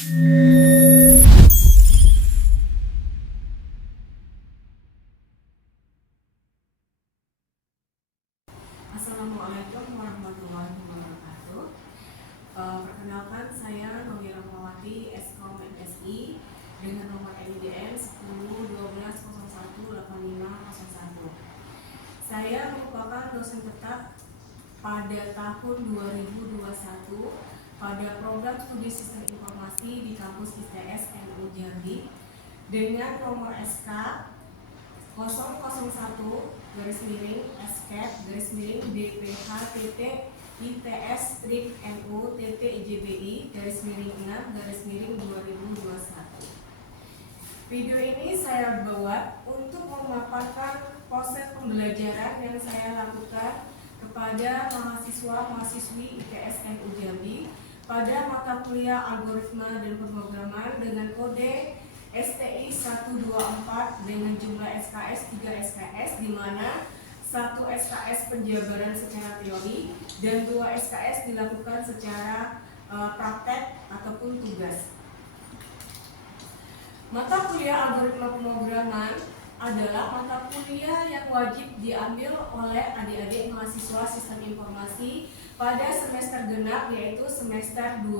Assalamualaikum warahmatullahi wabarakatuh. Perkenalkan, saya Novi Rahmawati, Eskom MSI dengan nomor NIDN 1012018501. Saya merupakan dosen tetap pada tahun 2021 pada program studi sistem informasi di kampus ITS NU Jambi dengan nomor SK 001-DPH-ITS-NU-IJBI-6-2021. Video ini saya buat untuk memaparkan proses pembelajaran yang saya lakukan kepada mahasiswa-mahasiswi ITS NU Jambi pada mata kuliah algoritma dan pemrograman dengan kode STI 124 dengan jumlah SKS 3 SKS, di mana 1 SKS penjabaran secara teori dan 2 SKS dilakukan secara praktek ataupun tugas. Mata kuliah algoritma pemrograman adalah mata kuliah yang wajib diambil oleh adik-adik mahasiswa sistem informasi pada semester genap, yaitu semester 2.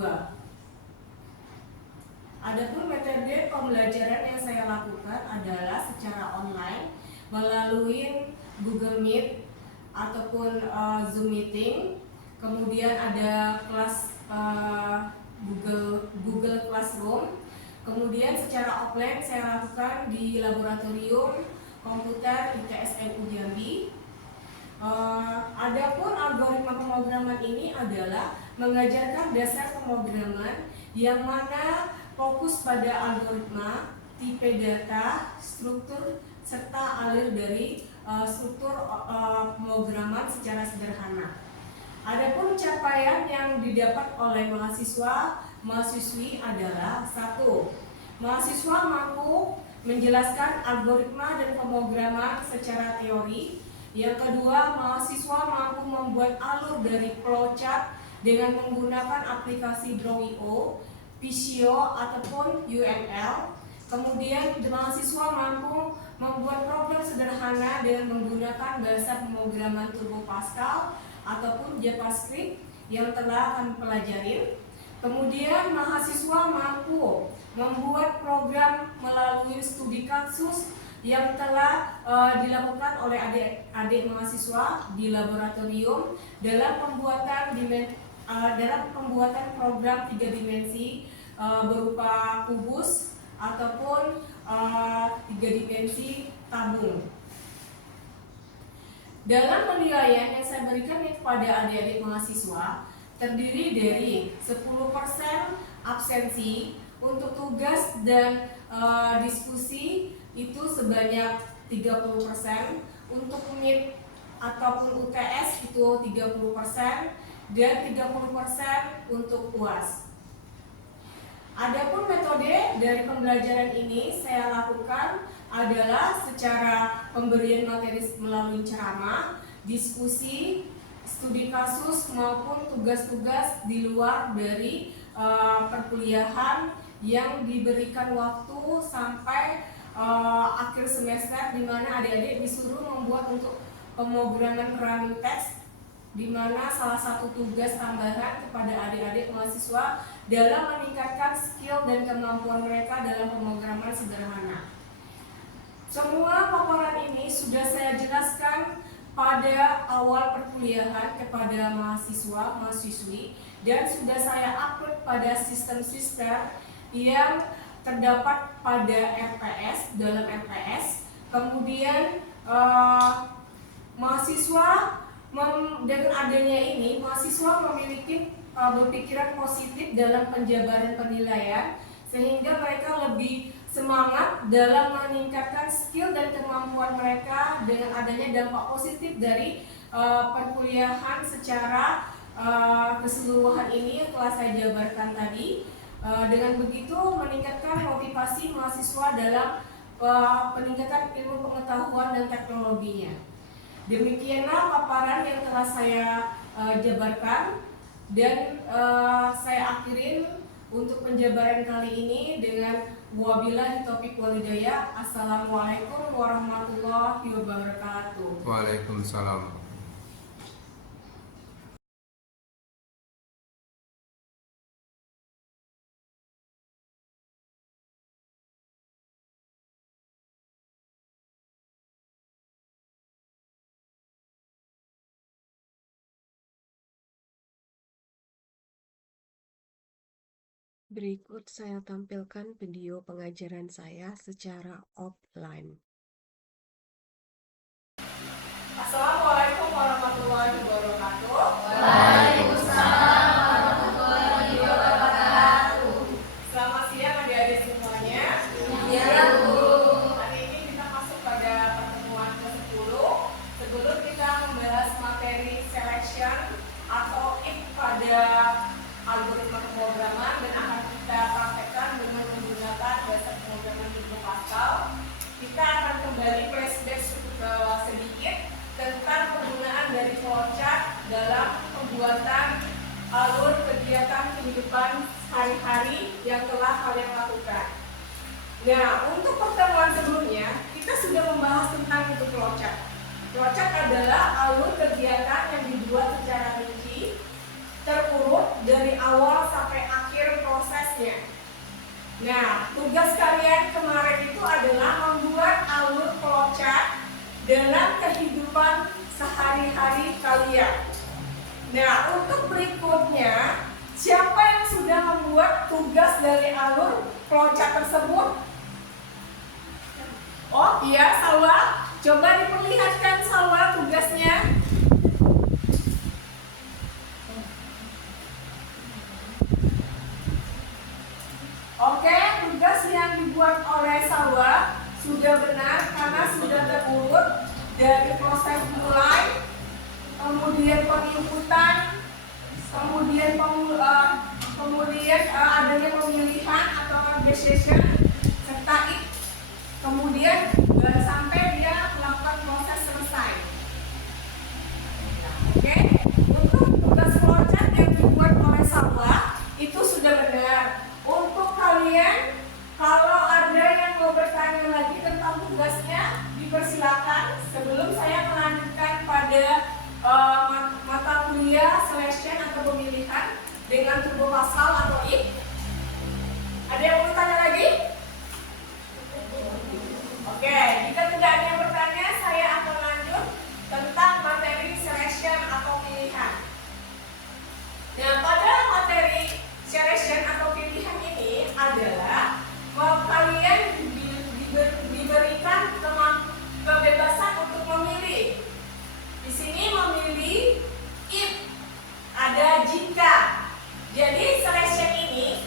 Adapun metode pembelajaran yang saya lakukan adalah secara online melalui Google Meet ataupun Zoom Meeting. Kemudian ada kelas Google Classroom. Kemudian secara offline saya lakukan di laboratorium komputer ITS NU Jambi. Adapun algoritma pemrograman ini adalah mengajarkan dasar pemrograman yang mana fokus pada algoritma, tipe data, struktur, serta alir dari struktur pemrograman secara sederhana. Adapun capaian yang didapat oleh mahasiswa-mahasiswi adalah 1. Mahasiswa mampu menjelaskan algoritma dan pemrograman secara teori. Yang kedua, mahasiswa mampu membuat alur dari flowchart dengan menggunakan aplikasi Draw.io, Visio ataupun UML. Kemudian mahasiswa mampu membuat program sederhana dengan menggunakan bahasa pemrograman Turbo Pascal ataupun JavaScript yang telah kami pelajari. Kemudian mahasiswa mampu membuat program melalui studi kasus yang telah dilakukan oleh adik-adik mahasiswa di laboratorium dalam pembuatan program 3 dimensi berupa kubus ataupun 3 dimensi tabung. Dalam penilaian yang saya berikan kepada adik-adik mahasiswa terdiri dari 10% absensi, untuk tugas dan diskusi itu sebanyak 30%, untuk Meet ataupun UTS itu 30%, dan 30% untuk UAS. Adapun metode dari pembelajaran ini saya lakukan adalah secara pemberian materi melalui ceramah, diskusi, studi kasus maupun tugas-tugas di luar dari perkuliahan yang diberikan waktu sampai akhir semester, di mana adik-adik disuruh membuat untuk pemrograman running text, di mana salah satu tugas tambahan kepada adik-adik mahasiswa dalam meningkatkan skill dan kemampuan mereka dalam pemrograman sederhana. Semua paparan ini sudah saya jelaskan pada awal perkuliahan kepada mahasiswa-mahasiswi dan sudah saya upload pada sistem-sistem yang terdapat pada RPS, dalam RPS. Kemudian mahasiswa dengan adanya ini, mahasiswa memiliki berpikiran positif dalam penjabaran penilaian, sehingga mereka lebih semangat dalam meningkatkan skill dan kemampuan mereka dengan adanya dampak positif dari perkuliahan secara keseluruhan ini yang telah saya jabarkan tadi. Dengan begitu meningkatkan motivasi mahasiswa dalam peningkatan ilmu pengetahuan dan teknologinya. Demikianlah paparan yang telah saya jabarkan dan saya akhirin untuk penjabaran kali ini dengan wabillahi taufiq wal hidayah. Assalamualaikum warahmatullahi wabarakatuh. Waalaikumsalam. Berikut saya tampilkan video pengajaran saya secara offline. Assalamualaikum warahmatullahi wabarakatuh. Waalaikumsalam warahmatullahi wabarakatuh. Selamat siang adik-adik semuanya. Ya, Bu. Hari ini kita masuk pada pertemuan ke-10. Sebelum kita membahas materi selection atau if pada algoritma pemrograman dan akan kita praktekkan dengan menggunakan bahasa pemrograman Turbo Pascal, kita akan kembali flashback sedikit tentang penggunaan dari flowchart dalam pembuatan alur kegiatan kehidupan sehari-hari yang telah kalian lakukan. Nah, untuk pertemuan sebelumnya kita sudah membahas tentang itu flowchart. Flowchart adalah alur kegiatan yang dibuat secara rinci, terurut dari awal sampai akhir prosesnya. Nah, tugas kalian kemarin itu adalah membuat alur flowchart dalam kehidupan sehari-hari kalian. Nah, untuk berikutnya, siapa yang sudah membuat tugas dari alur flowchart tersebut? Oh iya, Salwa. Coba diperlihatkan Salwa tugasnya. Oke, tugas yang dibuat oleh Salwa sudah benar karena sudah terurut dari proses mulai, kemudian penginputan, kemudian adanya pemilihan atau decision, serta if, kemudian sampai dia melakukan proses selesai. Oke, untuk tugas flowchart yang dibuat oleh Salwa itu sudah benar. Untuk kalian, kalau ada yang mau bertanya lagi tentang tugasnya, dipersilakan sebelum saya melanjutkan pada mata kuliah selection atau pemilihan dengan Turbo Pascal atau if. Ada yang mau bertanya lagi? Oke, jika tidak ada yang bertanya, saya akan lanjut tentang materi selection atau pilihan. Nah, pada materi selection atau pilihan ini adalah kalian diberikan kebebasan untuk memilih. Di sini memilih if, ada jika. Jadi selection ini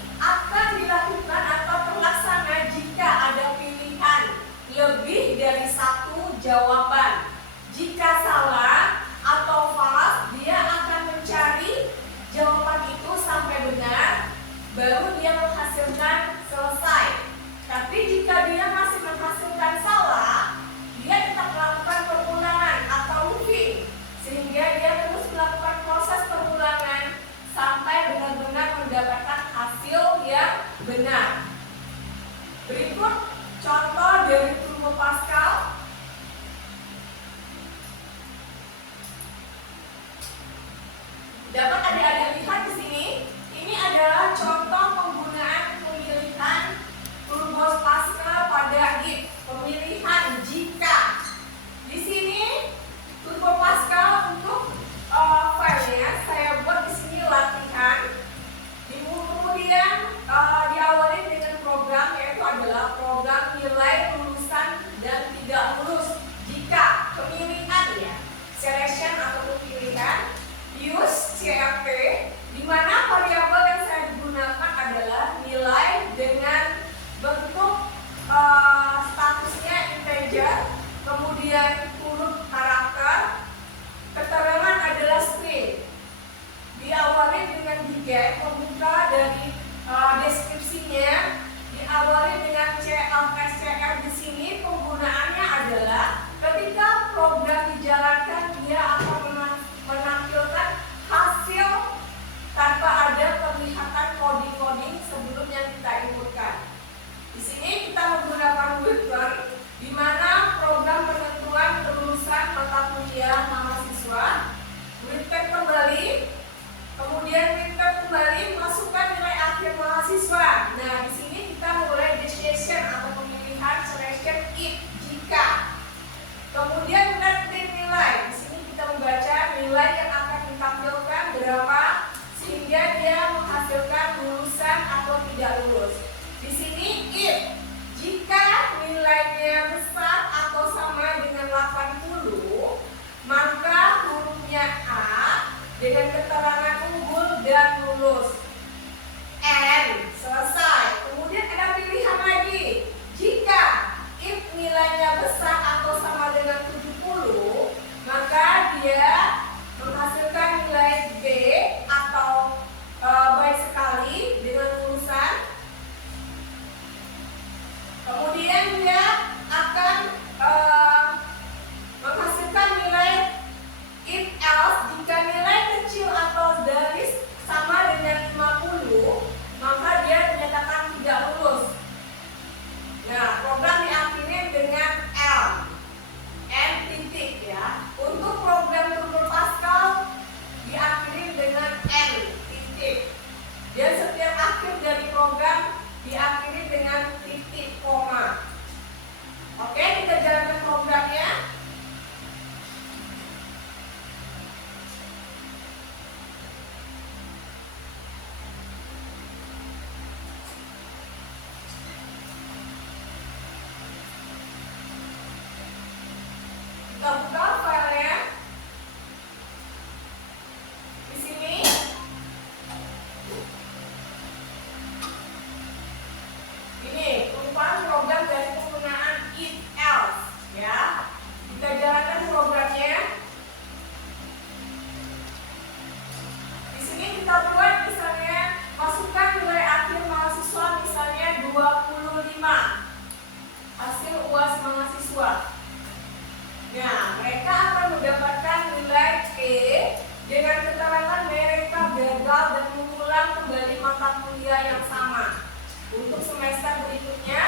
Untuk semester berikutnya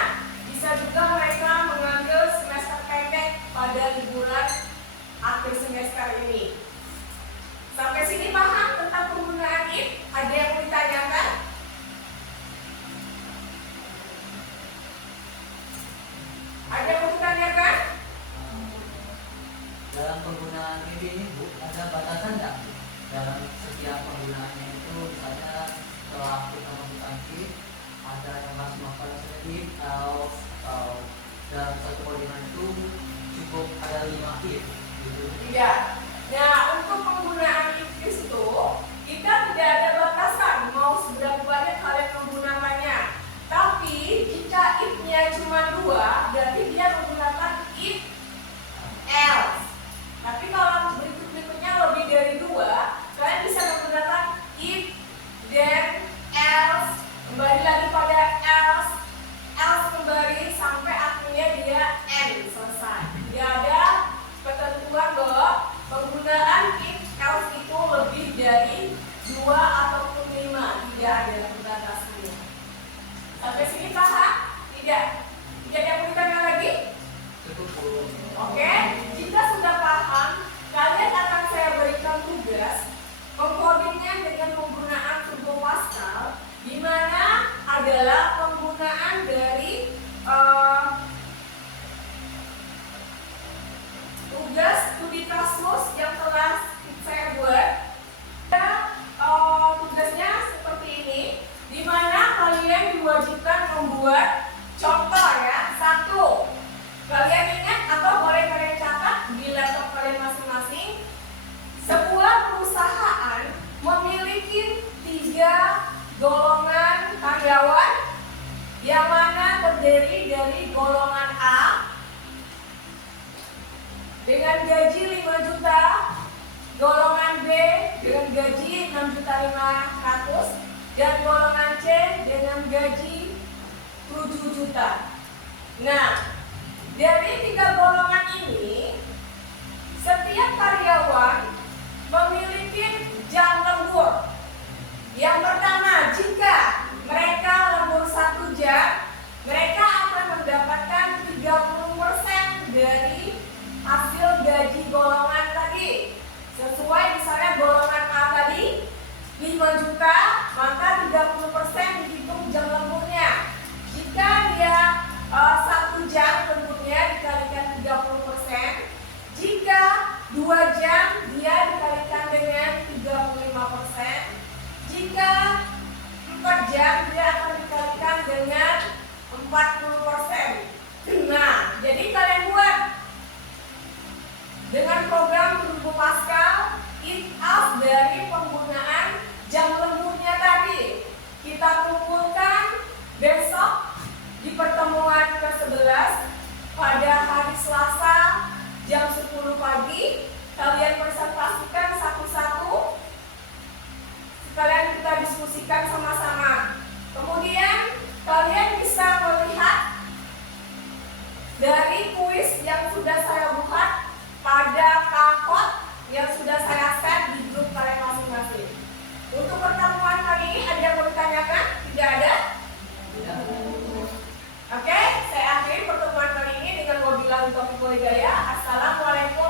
bisa juga mereka mengambil semester pendek pada liburan akhir semester ini. Sampai sini paham tentang penggunaan if? Ada yang mau ditanyakan? Ada yang mau ditanyakan? Dalam penggunaan ini Bu, ada batasan nggak dalam setiap penggunaannya itu? Misalnya setelah kita menggunakan if, ada yang harus melakukan if atau dalam satu kalimat itu cukup ada 5 if gitu. Tidak. Nah, untuk penggunaan if itu kita tidak ada batasan mau seberapa banyak kalian menggunakannya. Tapi jika if-nya cuma 2, berarti dia menggunakan if else. Tapi kalau berikutnya lebih dari 2, kalian bisa menggunakan if, then, else, kembali lagi pada else kembali sampai akhirnya dia end, selesai. Tidak ada ketentuan bahwa penggunaan if else itu lebih dari 2 ataupun 5, tidak ada batasannya. Sampai sini paham? Tidak? Tidak ada yang mau ditanya lagi? Cukup Bu. Oke, jika sudah paham, kalian akan saya berikan tugas mengkodingnya dengan penggunaan Turbo Pascal, di mana adalah penggunaan dari tugas studi kasus yang telah saya buat. Tugasnya seperti ini, di mana kalian diwajibkan membuat contoh ya. 1, kalian ingat atau boleh kalian catat di laptop kalian masing-masing, sebuah perusahaan memiliki 3 golongan karyawan, yang mana terdiri dari golongan A dengan gaji 5 juta, golongan B dengan gaji 6.500.000, dan golongan C dengan gaji 7 juta. Nah, dari 3 golongan ini, setiap karyawan memiliki jam lembur. Yang pertama, jika mereka lembur 1 jam, mereka akan mendapatkan 30% dari hasil gaji golongan tadi. Sesuai misalnya golongan A tadi 5 juta, maka 30% dihitung jam lemburnya. Jika dia 1 jam lemburnya dikalikan 30%, jika 2 jam dia dikalikan dengan 35%, jika 4 jam dia akan dikalikan dengan 40%. Nah, jadi kalian buat dengan program Turbo Pascal if else dari penggunaan jam lemburnya tadi. Kita kumpulkan besok di pertemuan ke-11 pada hari Selasa jam 10 pagi. Kalian presentasikan satu-satu, sekalian kita diskusikan sama-sama. Kemudian kalian bisa melihat dari kuis yang sudah saya buat pada kakot yang sudah saya share di grup kalian masing-masing. Untuk pertemuan kali ini ada yang mau ditanyakan? Tidak ada? Oke, saya akhiri pertemuan kali ini dengan wabillahi taufiq wal hidayah. Assalamualaikum